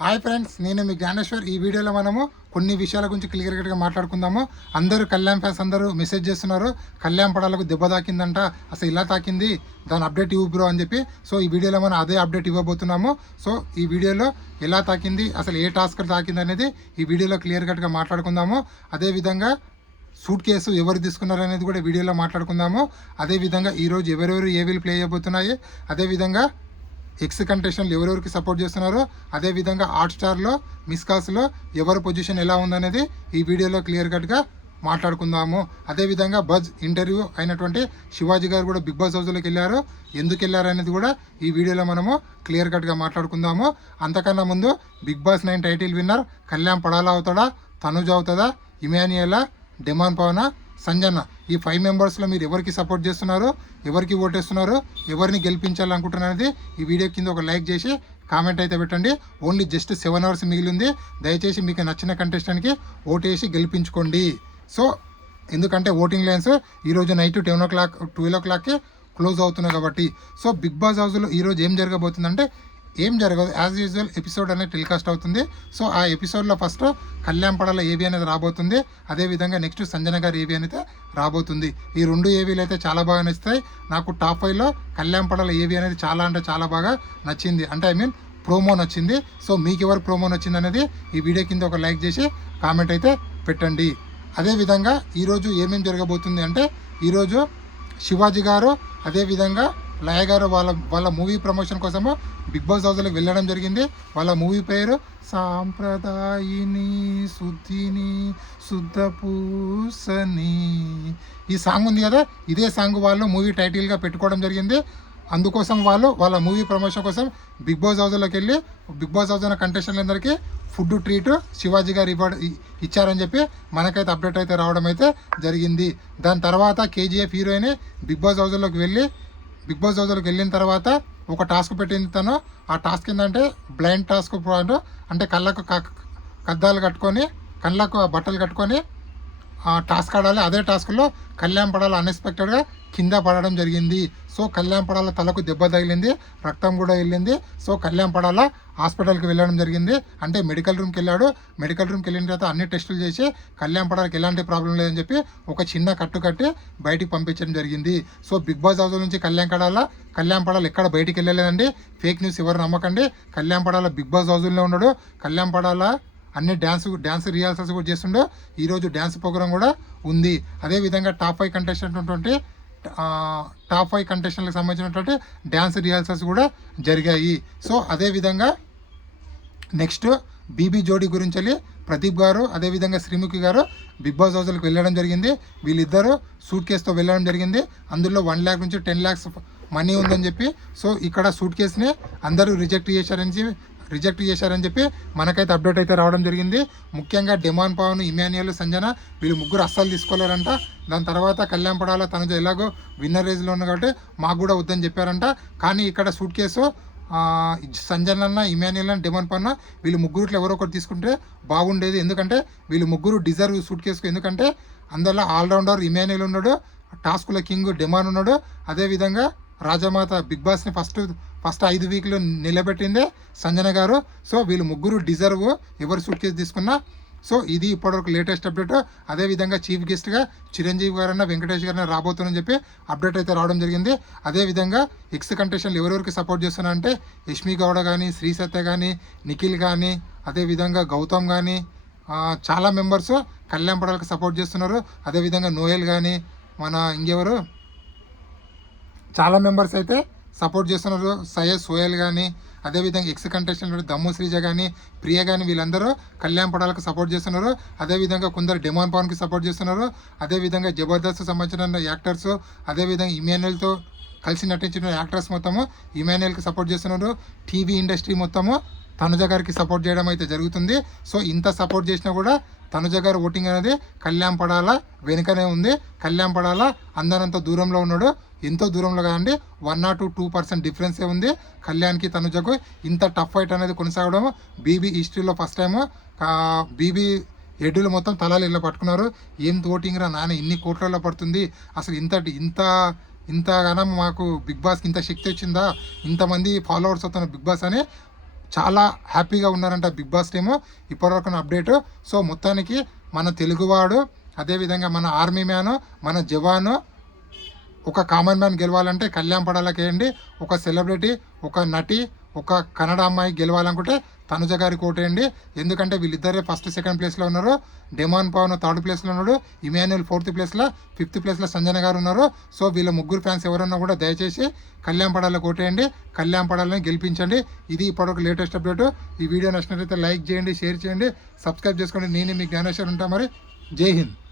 Hi friends, నేను మీ జ్ఞానేశ్వర్. ఈ వీడియోలో మనము కొన్ని విషయాల గురించి క్లియర్గా మాట్లాడుకుందాము. అందరూ కళ్యాణ్ ఫ్యాన్స్ అందరూ మెసేజ్ చేస్తున్నారు, కళ్యాణ్ పడాలకు దెబ్బ తాకిందంట, అసలు ఇలా తాకింది, దాని అప్డేట్ ఇవ్వు బ్రో అని చెప్పి. సో ఈ వీడియోలో మనం అదే అప్డేట్ ఇవ్వబోతున్నాము. సో ఈ వీడియోలో ఎలా తాకింది, అసలు ఏ టాస్క్ తాకింది అనేది ఈ వీడియోలో క్లియర్ కట్గా మాట్లాడుకుందాము. అదేవిధంగా సూట్ కేసు ఎవరు తీసుకున్నారు అనేది కూడా వీడియోలో మాట్లాడుకుందాము. అదేవిధంగా ఈరోజు ఎవరెవరు ఏవీలు ప్లే అయిపోతున్నాయి, అదేవిధంగా ఎక్స్ కంటెస్టెంట్లు ఎవరెవరికి సపోర్ట్ చేస్తున్నారో, అదేవిధంగా హాట్స్టార్లో మిస్ కాల్స్లో ఎవరి పొజిషన్ ఎలా ఉందనేది ఈ వీడియోలో క్లియర్ కట్గా మాట్లాడుకుందాము. అదేవిధంగా బజ్ ఇంటర్వ్యూ అయినటువంటి శివాజీ గారు కూడా బిగ్ బాస్ హౌస్లోకి వెళ్ళారు, ఎందుకు వెళ్ళారు అనేది కూడా ఈ వీడియోలో మనము క్లియర్ కట్గా మాట్లాడుకుందాము. అంతకన్నా ముందు Bigg Boss 9 title winner Kalyan పడాలా అవుతాడా, తనుజ అవుతుందా, ఇమాన్యుయలా, డెమాన్ పవన, సంజన, ఈ 5 మెంబర్స్లో మీరు ఎవరికి సపోర్ట్ చేస్తున్నారు, ఎవరికి ఓటేస్తున్నారు, ఎవరిని గెలిపించాలనుకుంటున్నది ఈ వీడియో కింద ఒక లైక్ చేసి కామెంట్ అయితే పెట్టండి. ఓన్లీ జస్ట్ 7 అవర్స్ మిగిలింది. దయచేసి మీకు నచ్చిన కంటెస్టెంట్కి ఓటేసి గెలిపించుకోండి. సో ఎందుకంటే ఓటింగ్ లైన్స్ ఈరోజు నైట్ 12 o'clockకి క్లోజ్ అవుతున్నాయి కాబట్టి. సో బిగ్ బాస్ హౌస్లో ఈరోజు ఏం జరగబోతుందంటే ఏం జరగదు, యాజ్ యూజువల్ ఎపిసోడ్ అనేది టెలికాస్ట్ అవుతుంది. సో ఆ ఎపిసోడ్లో ఫస్ట్ కళ్యాణ్ పడాల ఏవి అనేది రాబోతుంది, అదేవిధంగా నెక్స్ట్ సంజన గారి ఏవి అనేది రాబోతుంది. ఈ 2 ఏవీలు అయితే చాలా బాగా నచ్చుతాయి నాకు. టాప్ 5లో కళ్యాణ్ పడాల ఏవి అనేది చాలా అంటే చాలా బాగా నచ్చింది, అంటే ప్రోమో నచ్చింది. సో మీకు ఎవరు ప్రోమో నచ్చింది అనేది ఈ వీడియో కింద ఒక లైక్ చేసి కామెంట్ అయితే పెట్టండి. అదేవిధంగా ఈరోజు ఏమేమి జరగబోతుంది అంటే, ఈరోజు శివాజీ గారు అదేవిధంగా లయ గారు వాళ్ళ మూవీ ప్రమోషన్ కోసము బిగ్ బాస్ హౌస్లోకి వెళ్ళడం జరిగింది. వాళ్ళ మూవీ పేరు సాంప్రదాయిని శుద్ధిని శుద్ధ పూసని, ఈ సాంగ్ ఉంది కదా, ఇదే సాంగ్ వాళ్ళు మూవీ టైటిల్గా పెట్టుకోవడం జరిగింది. అందుకోసం వాళ్ళ మూవీ ప్రమోషన్ కోసం బిగ్ బాస్ హౌస్లోకి వెళ్ళి బిగ్ బాస్ హౌస్ ఉన్న కంటెస్టెంట్లందరికీ ఫుడ్ ట్రీట్ శివాజీ గారు ఇచ్చారని చెప్పి మనకైతే అప్డేట్ అయితే రావడం అయితే జరిగింది. దాని తర్వాత కేజీఎఫ్ హీరోయిన్ బిగ్ బాస్ హౌస్లోకి వెళ్ళిన తర్వాత ఒక టాస్క్ పెట్టింది తను. ఆ టాస్క్ ఏంటంటే బ్లైండ్ టాస్క్. అంటే కళ్ళకు కద్దాలు కట్టుకొని, కళ్ళకు బట్టలు కట్టుకొని టాస్క్ ఆడాలి. అదే టాస్క్లో కళ్యాణ్ పడాల అన్ఎక్స్పెక్టెడ్గా కింద పడడం జరిగింది. సో కళ్యాణ్ పడాల తలకు దెబ్బ తగిలింది, రక్తం కూడా వెళ్ళింది. సో కళ్యాణ్ పడాల హాస్పిటల్కి వెళ్ళడం జరిగింది, అంటే మెడికల్ రూమ్కి వెళ్ళాడు. మెడికల్ రూమ్కి వెళ్ళిన తర్వాత అన్ని టెస్టులు చేసి కళ్యాణ్ పడాలకి ఎలాంటి ప్రాబ్లం లేదని చెప్పి ఒక చిన్న కట్టు కట్టి బయటికి పంపించడం జరిగింది. సో బిగ్ బాస్ హౌస్ నుంచి కళ్యాణ్ పడాల ఎక్కడ బయటికి వెళ్ళలేదండి. ఫేక్ న్యూస్ ఎవరు నమ్మకండి. కళ్యాణ్ పడాల బిగ్ బాస్ హౌస్లో ఉన్నాడు. కళ్యాణ్ పడాల అన్ని డ్యాన్స్ రిహార్సల్స్ కూడా చేస్తుండో. ఈరోజు డ్యాన్స్ ప్రోగ్రామ్ కూడా ఉంది. అదేవిధంగా టాప్ 5 కంటెస్టెంట్లకు సంబంధించినటువంటి డ్యాన్స్ రిహార్సల్స్ కూడా జరిగాయి. సో అదేవిధంగా నెక్స్ట్ బీబీ జోడీ గురించి వెళ్ళి ప్రదీప్ గారు అదేవిధంగా శ్రీముఖి గారు బిగ్ బాస్ హౌస్కి వెళ్ళడం జరిగింది. వీళ్ళిద్దరూ సూట్ కేసుతో వెళ్ళడం జరిగింది. అందులో 1 lakh నుంచి 10 lakhs మనీ ఉందని చెప్పి. సో ఇక్కడ సూట్ కేసుని అందరూ రిజెక్ట్ చేశారని చెప్పి మనకైతే అప్డేట్ అయితే రావడం జరిగింది. ముఖ్యంగా డెమాన్ పవన్, ఇమాన్యుయల్, సంజన వీళ్ళు ముగ్గురు అస్సలు తీసుకోలేరంట. దాని తర్వాత కళ్యాణ్ పడాల తనుజ ఎలాగో విన్నర్ రేజ్లో ఉన్న కాబట్టి మాకు కూడా వద్దని చెప్పారంట. కానీ ఇక్కడ suitcase Sanjana, Emmanuel, demon Pavan వీళ్ళు ముగ్గురుట్లో ఎవరో ఒకటి తీసుకుంటే బాగుండేది. ఎందుకంటే వీళ్ళు ముగ్గురు డిజర్వ్ సూట్ కేసుకు. ఎందుకంటే అందులో ఆల్రౌండర్ ఇమాన్యుయల్ ఉన్నాడు, టాస్కుల కింగ్ డెమాన్ ఉన్నాడు, అదేవిధంగా రాజమాత బిగ్ బాస్ని ఫస్ట్ 5 వీక్లు నిలబెట్టిందే సంజన గారు. సో వీళ్ళు ముగ్గురు డిజర్వ్ ఎవరు సూట్ కేసు తీసుకున్నా. సో ఇది ఇప్పటివరకు లేటెస్ట్ అప్డేట్. అదేవిధంగా చీఫ్ గెస్ట్గా చిరంజీవి గారన్నా వెంకటేష్ గారన్నా రాబోతున్నారని చెప్పి అప్డేట్ అయితే రావడం జరిగింది. అదేవిధంగా ఎక్స్ కంటెస్టెంట్లు ఎవరెవరికి సపోర్ట్ చేస్తున్నారంటే యష్మి గౌడ కానీ, శ్రీ సత్య కానీ, నిఖిల్ కానీ, అదేవిధంగా గౌతమ్ కానీ చాలా మెంబర్స్ కళ్యాణ్ పడాలకు సపోర్ట్ చేస్తున్నారు. అదేవిధంగా నోయల్ కానీ, మన ఇంకెవరు చాలా మెంబర్స్ అయితే సపోర్ట్ చేస్తున్నారు. సయ్యద్ సోయల్ కానీ, అదేవిధంగా ఎక్స్ కంటెస్టెంట్ దమ్ము శ్రీజ కానీ, ప్రియ కానీ వీళ్ళందరూ కళ్యాణ్ పడాలకు సపోర్ట్ చేస్తున్నారు. అదేవిధంగా కొందరు డెమాన్ పవన్కి సపోర్ట్ చేస్తున్నారు. అదేవిధంగా జబర్దస్త్ సంబంధించిన యాక్టర్స్, అదేవిధంగా ఇమాన్యుయల్తో కలిసి నటించిన యాక్టర్స్ మొత్తము ఇమాన్యుయల్కి సపోర్ట్ చేస్తున్నారు. టీవీ ఇండస్ట్రీ మొత్తము తనుజ గారికి సపోర్ట్ చేయడం అయితే జరుగుతుంది. సో ఇంత సపోర్ట్ చేసినా కూడా తనుజ గారు ఓటింగ్ అనేది కళ్యాణ్ పడాల వెనుకనే ఉంది. కళ్యాణ్ పడాల అందరంత దూరంలో ఉన్నాడు. ఎంతో దూరంలో కాదండి, 1 or 2% డిఫరెన్సే ఉంది కళ్యాణ్కి తనుజకు. ఇంత టఫ్ ఫైట్ అనేది కొనసాగడం బీబీ హిస్టరీలో ఫస్ట్ టైము. బీబీ ఎడ్డులు మొత్తం తలాలు ఇలా పట్టుకున్నారు. ఏం ఓటింగ్ రా నాన్న, ఇన్ని కోట్లలో పడుతుంది, అసలు ఇంతగానం మాకు బిగ్ బాస్కి ఇంత శక్తి వచ్చిందా, ఇంతమంది ఫాలోవర్స్ అవుతున్న బిగ్ బాస్ అని చాలా హ్యాపీగా ఉన్నారంట బిగ్ బాస్ టీము ఇప్పటివరకు అప్డేటు. సో మొత్తానికి మన తెలుగువాడు, అదేవిధంగా మన ఆర్మీ మ్యాను, మన జవాను, ఒక కామన్ మ్యాన్ గెలవాలంటే కళ్యాణ్ పడాలకి వేయండి. ఒక సెలబ్రిటీ, ఒక నటి, ఒక కన్నడ అమ్మాయి గెలవాలనుకుంటే తనుజ గారికి ఓటేయండి. ఎందుకంటే వీళ్ళిద్దరే ఫస్ట్ సెకండ్ ప్లేస్లో ఉన్నారు. డెమాన్ పవన్ థర్డ్ ప్లేస్లో ఉన్నాడు. ఇమాన్యుల్ ఫోర్త్ ప్లేస్లో, ఫిఫ్త్ ప్లేస్లో సంజన గారు ఉన్నారు. సో వీళ్ళ ముగ్గురు ఫ్యాన్స్ ఎవరన్నా కూడా దయచేసి కళ్యాణ్ పడాలకు ఓటేయండి. కళ్యాణ్ పడాలని గెలిపించండి. ఇది ఇప్పటివరకు లేటెస్ట్ అప్డేట్. ఈ వీడియో నచ్చినట్లయితే లైక్ చేయండి, షేర్ చేయండి, సబ్స్క్రైబ్ చేసుకోండి. నేను మీ జ్ఞానేశ్వర్ ఉంటా. మరి జై హింద్.